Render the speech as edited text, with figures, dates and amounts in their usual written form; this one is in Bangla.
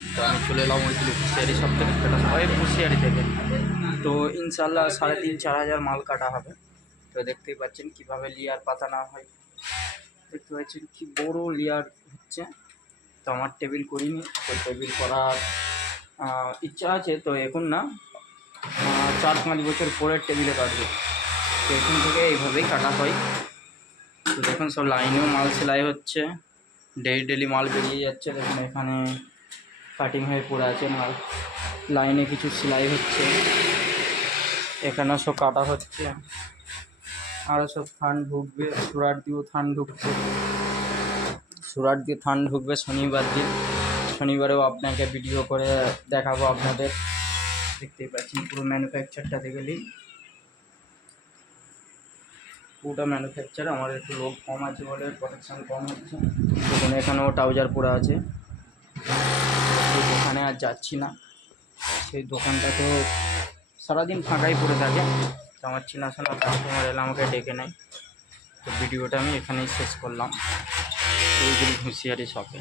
তো আমি চলে এলাম ওইগুলো হুঁশিয়ারি সব থেকে, সেটা সবাই হুঁশিয়ারি থেকে। তো ইনশাল্লাহ 3,500-4,000 মাল কাটা হবে। তো দেখতেই পাচ্ছেন কীভাবে লেয়ার পাতা না হয়, দেখতে পাচ্ছেন কি বড় লেয়ার হচ্ছে। তো আমার টেবিল করিনি, তো টেবিল করার ইচ্ছা আছে, তো এখন না 4-5 বছর পরে টেবিলে কাটবো। তো এখন থেকে এইভাবেই কাটা হয়। তো দেখুন সব লাইনেও মাল সেলাই হচ্ছে, ডেলি মাল বেরিয়ে যাচ্ছে। দেখুন এখানে কাটিং হয়ে পড়ে আছে মাল, লাইনে কিছু সেলাই হচ্ছে, এখানেও সব কাটা হচ্ছে, আরও সব থান ঢুকবে। সুরাট দিয়েও থান ঢুকছে, সুরাট দিয়ে থান ঢুকবে শনিবার দিন। শনিবারেও আপনাকে ভিডিও করে দেখাবো আপনাদের। দেখতেই পাচ্ছেন পুরো ম্যানুফ্যাকচারটা দেখলেই, পুরোটা ম্যানুফ্যাকচার। আমার একটু লোক কম আছে বলে প্রোটেকশান কম হচ্ছে। দেখুন এখানেও ট্রাউজার পরে আছে। সেই দোকানে আর যাচ্ছি না, সেই দোকানটা তো সারাদিন ফাঁকাই পড়ে থাকে। তো আমার চেনাশোনা কাস্টমার এলে আমাকে ডেকে নেয়। তো ভিডিওটা আমি এখানেই শেষ করলাম, এইগুলি হুঁশিয়ারি শপে।